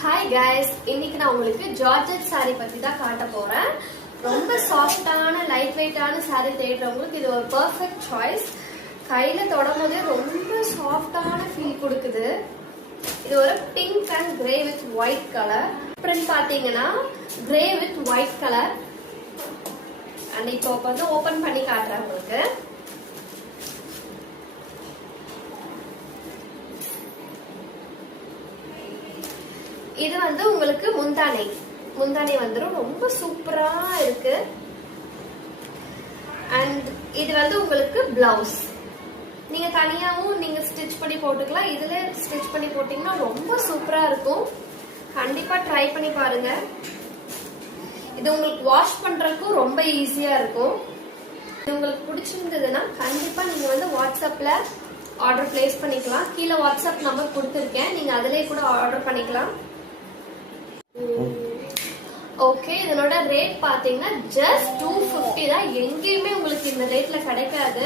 Hi guys, இன்னைக்கு நான் உங்களுக்கு ஜார்ஜெட் சாரி பத்தி தான் காட்ட போறேன். ரொம்ப சாஃப்டான லைட் வெயிட்டான சாரி தேடுறவங்களுக்கு இது ஒரு பெர்ஃபெக்ட் சாய்ஸ். கையில தொடும்போதே ரொம்ப சாஃப்டான ஃபீல் கொடுக்குது. இது ஒரு pink and grey with white colour. Print பாத்தீங்கன்னா grey with white colour. And இப்போ வந்து ஓபன் பண்ணி காட்டுறேன் உங்களுக்கு. இது வந்து உங்களுக்கு முந்தானை வந்துடும். ரொம்ப சூப்பரா இருக்கு. அண்ட் இது வந்து உங்களுக்கு பிளவுஸ். நீங்க தனியாவும் நீங்க ஸ்டிச் பண்ணி போட்டுக்கலாம். இதுல ஸ்டிச் பண்ணி போட்டீங்கன்னா ரொம்ப சூப்பரா இருக்கும். கண்டிப்பா ட்ரை பண்ணி பாருங்க. இது உங்களுக்கு வாஷ் பண்றதுக்கும் ரொம்ப ஈஸியா இருக்கும். இது உங்களுக்கு பிடிச்சிருந்ததுன்னா கண்டிப்பா நீங்க வந்து வாட்ஸ்அப்ல ஆர்டர் பிளேஸ் பண்ணிக்கலாம். கீழே வாட்ஸ்அப் நம்பர் கொடுத்துருக்கேன், நீங்க அதிலே கூட ஆர்டர் பண்ணிக்கலாம். ஓகே, இதனோட ரேட் பாத்தீங்கன்னா ஜஸ்ட் 250 தான். எங்கேயுமே உங்களுக்கு இந்த ரேட்ல கிடைக்காது.